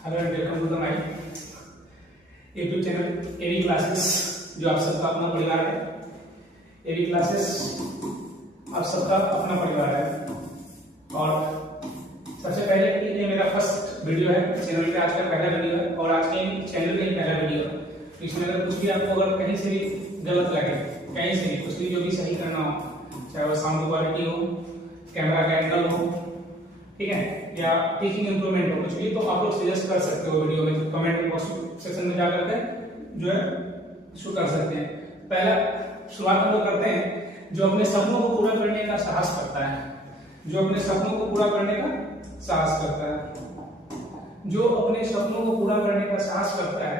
Hello and welcome to the my YouTube channel AV classes, जो आप सबका अपना परिवार है। एवी क्लासेस आप सबका अपना परिवार है और सबसे पहले ये मेरा फर्स्ट वीडियो है चैनल पे। आज का पहला वीडियो है और आज के चैनल पे ही पहला वीडियो है। तो इसमें अगर कुछ भी आपको अगर कहीं से भी गलत लगे, कहीं से भी कुछ भी जो भी सही करना हो, चाहे वो साउंड क्वालिटी हो, कैमरा का एंगल हो, ठीक है, या टीचिंग इंप्रूवमेंट हो, कुछ भी, तो आप लोग सजेस्ट कर सकते हो वीडियो में, कमेंट बॉक्स सेक्शन में जाकर के जो है शो कर सकते हैं। पहला शुरुआत हम लोग करते हैं जो अपने सपनों को पूरा करने का साहस करता है, जो अपने सपनों को पूरा करने का साहस करता है, जो अपने सपनों को पूरा करने का साहस करता है,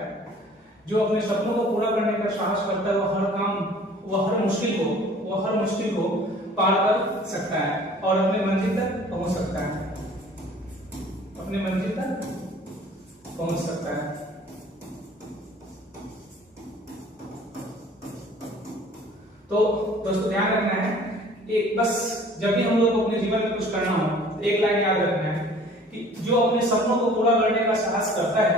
जो अपने सपनों को पूरा करने का साहस करता है, वो हर काम, वो हर मुश्किल को पार कर सकता है और अपने मंजिल तक पहुंच सकता है, अपने मंजिल तक पहुंच सकता है। तो दोस्तों ध्यान रखना है, एक बस जब भी हम लोग को अपने जीवन में कुछ करना हो तो एक लाइन याद रखना है कि जो अपने सपनों को पूरा करने का साहस करता है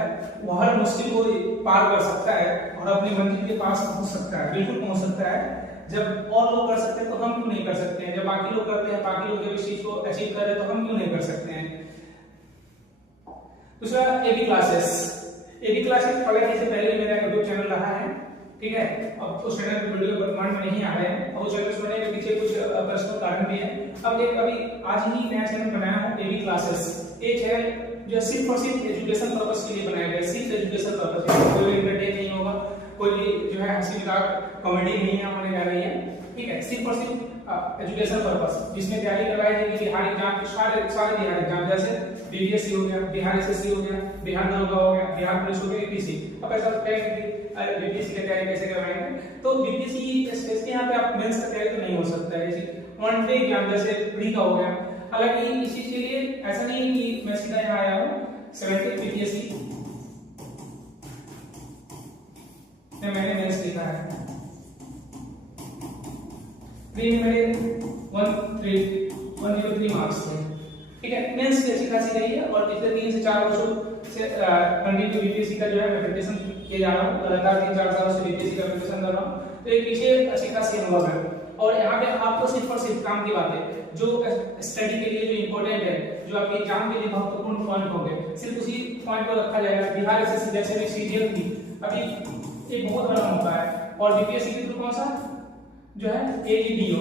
वो हर मुश्किल को पार कर सकता है और अपनी मंजिल के पास पहुंच सकता है, बिल्कुल पहुंच सकता है। जब और लोग कर सकते हैं तो हम क्यों नहीं कर सकते हैं? जब बाकी लोग करते हैं, बाकी लोग जब इस चीज को अचीव कर रहे हैं तो हम क्यों नहीं कर सकते हैं? दूसरा एबी क्लासेस पढ़ने से पहले मेरा यूट्यूब चैनल रहा है, ठीक है। अब उस चैनल पे वीडियो वर्तमान में नहीं आ रहे हैं और उस चैनल बनाने के पीछे कुछ पर्सनल कारण भी है। अब एक अभी आज ही नया चैनल बनाया हूं एबी क्लासेस। ये चैनल जो सिर्फ और सिर्फ एजुकेशन पर्पस के लिए बनाया गया है, सिर्फ एजुकेशन पर्पस के लिए, कोई एंटरटेन नहीं होगा, कोई भी जो है हंसी मजाक कॉमेडी नहीं है होने जा रही है, ठीक है। सिर्फ और सिर्फ एजुकेशन पर्पस, जिसमें तैयारी करवाई जाएगी बिहार एग्जाम, सारे बिहार एग्जाम, जैसे बीपीएससी हो गया, बिहार एसएससी हो गया, बिहार दरोगा हो गया, बिहार पुलिस हो गया, यूपीएससी। अब ऐसा कहेंगे कि बीपीएससी की तैयारी कैसे करवाएंगे, तो बीपीएससी स्पेशली यहाँ पे आप मेंस की तैयारी तो नहीं हो सकता है, जैसे वन डे एग्जाम जैसे प्री का हो गया। हालांकि इस चीज के लिए ऐसा नहीं है कि मैं सीधा यहाँ आया हूँ 70 बीपीएससी मैंने मेंस लिखा है, प्री में मेरे 103 मार्क्स थे, ठीक है। मेंस की अच्छी खासी रही है और पिछले 3 से 4 वर्षों से कंटिन्यू बीपीएससी का जो है मैं प्रिपरेशन किया जा रहा हूँ, लगातार 3-4 सालों से बीपीएससी का प्रिपरेशन कर रहा हूँ। तो एक पीछे अच्छी खासी अनुभव है और यहाँ पे आपको सिर्फ और सिर्फ काम की बातें जो स्टडी के लिए जो इंपॉर्टेंट है, जो आपके एग्जाम के लिए महत्वपूर्ण पॉइंट होंगे, सिर्फ उसी पॉइंट को रखा जाएगा। बिहार एसएससी जैसे भी सीजीएल थी, अभी एक बहुत बड़ा मौका है और बीपीएससी के थ्रू कौन सा जो है एईडीओ,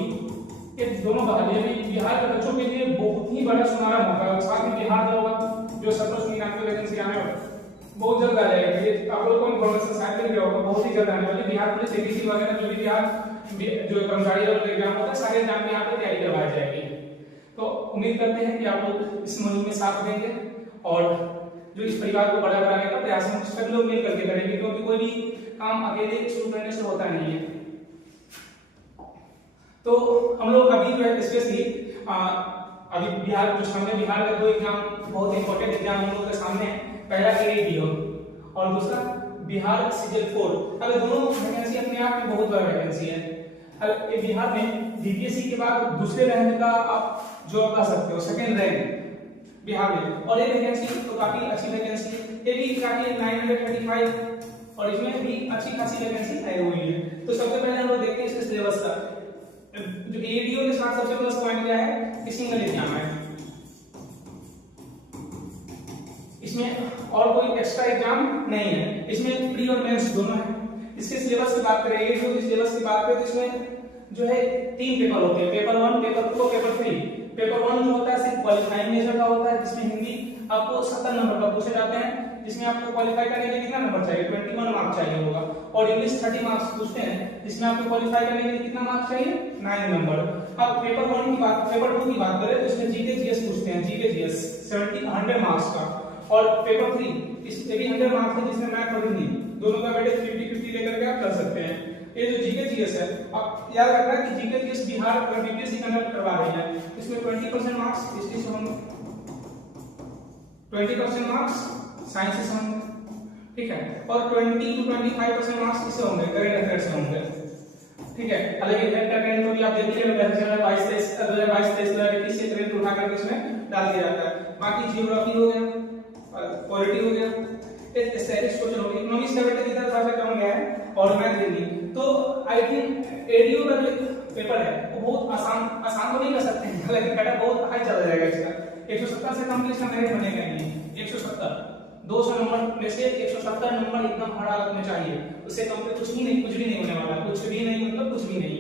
ये दोनों बहाली में बिहार के बच्चों के लिए बहुत ही बड़ा सुनहरा मौका है। साथ में बिहार होगा जो 1799 वैकेंसी आने वाली बहुत जल्द आ जाएगा। ये आप लोगों को इन्फॉर्मेशन शायद मिल गया होगा, बहुत ही जल्द आने वाली। बिहार पुलिस एबीसी वगैरह जो भी बिहार जो कर्मचारी और एग्जाम होता है, सारे एग्जाम में यहाँ पे तैयारी करवाई जाएगी। तो उम्मीद करते हैं कि आप लोग इस मुहिम में साथ देंगे और जो इस परिवार को बड़ा बनाने का प्रयास हम सभी लोग मिल करके करेंगे, क्योंकि कोई भी काम अकेले शुरू करने से होता नहीं है। तो हम लोग अभी जो है स्पेशली अभी बिहार जो सामने बिहार का 2 एग्जाम बहुत इंपॉर्टेंट एग्जाम हम लोग के सामने है। पहला एईडीओ और दूसरा बिहार सीजीएल 4। अगर दोनों वैकेंसी अपने आप में बहुत बड़ा वैकेंसी है। अगर ये बिहार में बीपीएससी के बाद दूसरे रैंक का आप जॉब पा सकते हो, सेकंड रैंक बिहार में। और ये वैकेंसी तो काफी अच्छी वैकेंसी है, ये भी काफी 935 और इसमें भी अच्छी खासी वैकेंसी आई हुई है। तो सबसे पहले हम लोग देखते हैं इसके सिलेबस का। जो एईडीओ के साथ सबसे प्लस पॉइंट क्या है कि सिंगल एग्जाम है, इसमें और कोई एक्स्ट्रा एग्जाम नहीं है, इसमें प्री और मेंस दोनों है। इसके सिलेबस की बात करें, एईडीओ के सिलेबस की बात करें तो इसमें जो है 3 पेपर होते हैं, पेपर 1, पेपर 2 और पेपर 3। पेपर 1 जो होता है सिर्फ क्वालिफाइंग मेजर का होता है, जिसमें हिंदी आपको 70 नंबर का पूछे जाते हैं, जिसमें आपको क्वालिफाई करने के लिए कितना नंबर चाहिए, 21 मार्क्स चाहिए होगा। और इंग्लिश 30 मार्क्स पूछते हैं, जिसमें आपको क्वालिफाई करने के लिए कितना मार्क्स चाहिए, 9 नंबर। अब पेपर 2 की बात करें तो इसमें जीके जीएस पूछते हैं, जीके जीएस 100 मार्क्स का। और पेपर 3 इसमें भी 100 मार्क्स है, जिसमें मैथ और हिंदी दोनों का वेटेज 50-50 लेकर के आप कर सकते हैं। ये जो जीके जीएस है, आप याद रखना है कि जीके जीएस बिहार और बीपीएससी कंडक्ट करवा रही है, इसमें 20% मार्क्स हिस्ट्री से होंगे, 20% मार्क्स साइंस से होंगे, ठीक है, और 20 to 25% मार्क्स इससे होंगे, करंट अफेयर्स से होंगे, ठीक है। हालांकि करंट तो भी आप देख लीजिए, 2022-23 2021 से करंट उठा करके इसमें डाल दिया जाता है। बाकी जियोग्राफी हो गया, पॉलिटी हो गया, स्टैटिस्टिक्स क्वेश्चन हो गया, इकोनॉमिक्स का बेटा इधर थोड़ा सा कम गया है और मैथ रीजनिंग। तो आई थिंक एडीओ का जो पेपर है वो बहुत आसान तो नहीं कर सकते हैं, लेकिन कटअप बहुत हाई चला जाएगा इसका। 170 से कम इसका मेरिट बनेगा नहीं, 170 200 नंबर में से 170 नंबर एकदम हार्ड हालत में चाहिए, उससे कम पे कुछ भी नहीं होने वाला, कुछ भी नहीं, मतलब कुछ भी नहीं,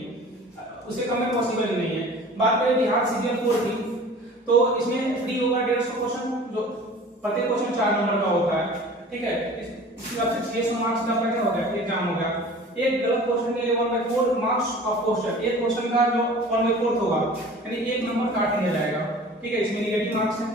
उससे कम में पॉसिबल ही नहीं है। बात करें बिहार सीजीएल 4 की, तो इसमें फ्री होगा 150 क्वेश्चन, जो प्रत्येक क्वेश्चन 4 नंबर का होता है, ठीक है। इसके बाद 600 मार्क्स का क्या हो गया, एग्जाम हो गया। एक गलत क्वेश्चन के लिए 1/4 मार्क्स ऑफ क्वेश्चन, एक क्वेश्चन का जो 1/4 होगा यानी एक नंबर काट दिया जाएगा, ठीक है। इसमें नेगेटिव मार्क्स है।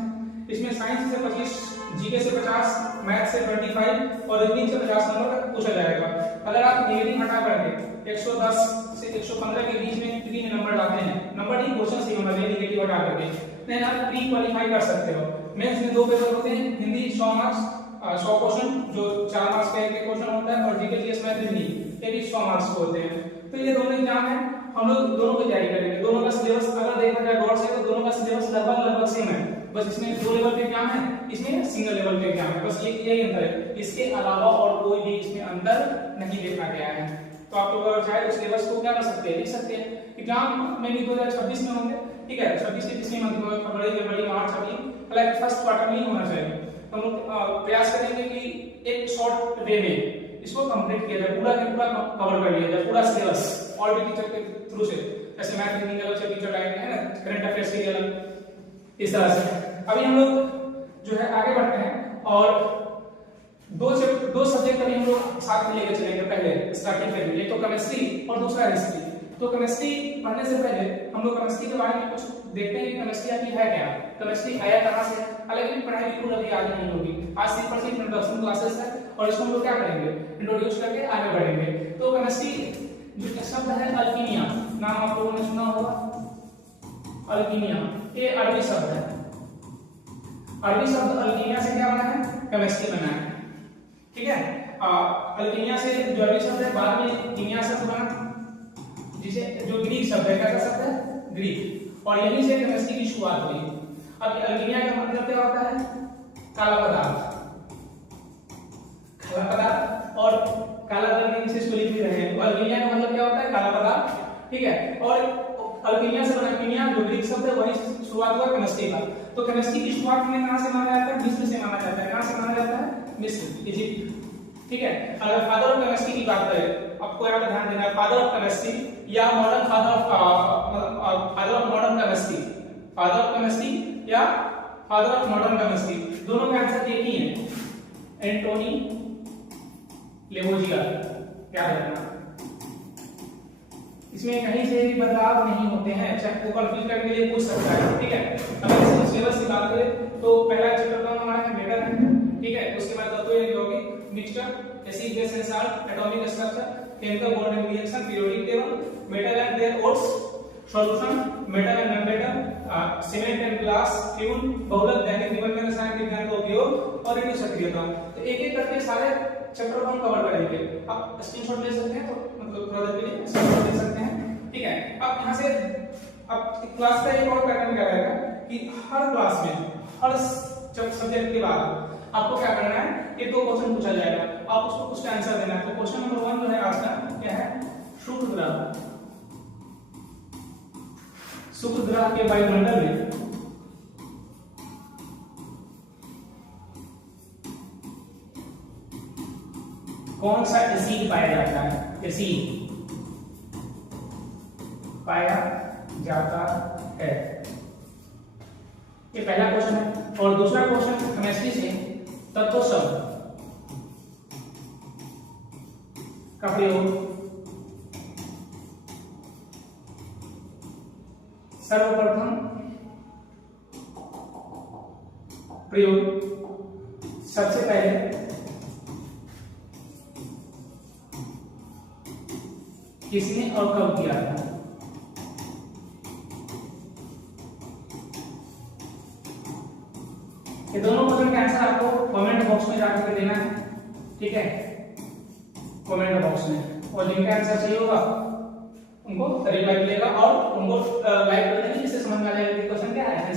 इसमें साइंस से 25, जीके से 50, मैथ से 25 और रीजनिंग से 50 नंबर का पूछा जाएगा। अगर आप नेगेटिव हटा करके 110 से 115 के बीच में प्री में नंबर डालते हैं, नंबर नहीं क्वेश्चन सही होना चाहिए नेगेटिव हटा करके, नहीं आप प्री क्वालीफाई कर सकते हो। मेंस में 2 पेपर होते हैं, हिंदी 100 मार्क्स 100 क्वेश्चन जो 4 मार्क्स का एक क्वेश्चन होता है, और जीके जीएस मैथ हिंदी ये भी 100 मार्क्स के होते हैं। तो ये दोनों एग्जाम है, हम लोग दोनों की तैयारी करेंगे। दोनों का सिलेबस अगर देखा जाए गौर से तो दोनों का सिलेबस लगभग सेम है, बस इसमें 2 लेवल के एग्जाम है, इसमें सिंगल लेवल के एग्जाम है, बस यही अंतर है। इसके अलावा और कोई भी इसमें अंतर नहीं देखा गया है। तो आप लोग अगर चाहे तो सिलेबस को क्या कर सकते हैं, लिख सकते हैं। एग्जाम में भी 2026 में होंगे, ठीक है, 26 के किसी मंथ में, फरवरी, मार्च, अप्रैल, हालांकि फर्स्ट क्वार्टर में ही होना चाहिए। तो हम लोग प्रयास करेंगे कि एक शॉर्ट वे में इसको कंप्लीट किया जाए, पूरा के पूरा कवर कर लिया जाए, पूरा सिलेबस ऑल भी टीचर के थ्रू से, जैसे मैथ रीजनिंग अलग से टीचर लाएंगे, है ना, करंट अफेयर्स के लिए अलग, इस तरह से। अभी हम लोग जो है आगे बढ़ते हैं और दो सब्जेक्ट अभी हम लोग साथ में लेकर चलेंगे। पहले स्टार्टिंग करेंगे, एक तो केमिस्ट्री और दूसरा हिस्ट्री। तो केमिस्ट्री पढ़ने से पहले हम लोग केमिस्ट्री के बारे में कुछ देखते हैं कि केमिस्ट्री आती है क्या, केमिस्ट्री आया कहां से। हालांकि पढ़ाई बिल्कुल अभी आगे नहीं होगी, आज सिर्फ इंट्रोडक्शन क्लासेस है और इसको हम लोग क्या करेंगे, इंट्रोड्यूस करके आगे बढ़ेंगे। तो केमिस्ट्री जो शब्द है अल्कीमिया, नाम आप लोगों ने सुना होगा, अल्कीमिया, ये अरबी शब्द है। अरबी शब्द अल्कीमिया से क्या बना है, केमिस्ट्री बना है, ठीक है। अल्कीमिया से जो अरबी शब्द है, बाद में कीमिया शब्द बना, जिसे जो ग्रीक शब्द है, कैसा शब्द है, ग्रीक, और यहीं से केमिस्ट्री की शुरुआत हुई। अब अल्कीमिया का मतलब क्या होता है, काला पदार्थ, काला पदार्थ, और काला रंग से इसको लिख भी रहे हैं। तो अल्कीमिया का मतलब क्या होता है, काला पदार्थ, ठीक है। और अल्कीमिया से बना, कीमिया जो ग्रीक शब्द है, वही शुरुआत हुआ केमिस्ट्री का। तो केमिस्ट्री की शुरुआत में कहां से माना जाता है, मिस्र से माना जाता है। कहां से माना जाता है, मिस्र, इजिप्ट, ठीक है। अगर फादर ऑफ केमिस्ट्री की बात करें, आपको यहाँ पे ध्यान देना है, फादर ऑफ केमिस्ट्री या modern father of modern chemistry, father of chemistry या फादर ऑफ मॉडर्न केमिस्ट्री, दोनों का आंसर एक ही है, एंटोनी लेवोजियर। क्या रखना, इसमें कहीं से भी बदलाव नहीं होते हैं, चाहे वो कंफ्यूज करने के लिए पूछ सकता है, ठीक है। अगर इसमें सिलेबस की बात करें तो पहला चैप्टर का हमारा है मेटल है, ठीक है। उसके बाद तत्व यौगिक, mixture, acid base and salt, atomic structure, chemical bond and reaction, periodic table, metal and their ores, solution, metal and non-metal, cement and glass, fuel, बहुलक, दैनिक जीवन में रसायन विज्ञान का उपयोग और रेडियो सक्रियता। तो एक-एक करके सारे चैप्टर को हम कवर करेंगे। आप स्क्रीनशॉट ले सकते हैं, तो मतलब थोड़ा देर के लिए स्क्रीनशॉट ले सकते हैं, ठीक है। अब यहाँ से अब क्लास का एक और पैटर्न क्या रहेगा कि हर क्लास में हर सब्जेक्ट के बाद आपको क्या करना है, एक दो क्वेश्चन पूछा जाएगा, आप उसको कुछ आंसर देना है। तो क्वेश्चन नंबर 1 जो है आज का क्या है, शुक्र ग्रह, शुक्र ग्रह के वायुमंडल में कौन सा एसिड पाया जाता है, एसिड पाया जाता है, ये पहला क्वेश्चन है। और दूसरा क्वेश्चन केमिस्ट्री से तत्व शब्द का प्रयोग, सर्वप्रथम प्रयोग सबसे पहले किसने और कब किया था। ये दोनों क्वेश्चन का आंसर आपको कमेंट बॉक्स में जाकर देना है, ठीक है, कमेंट बॉक्स में। और जिनका आंसर सही होगा उनको रिप्लाई मिलेगा और उनको लाइक कर देंगे, जिससे समझ में आ जाएगा कि क्वेश्चन क्या है।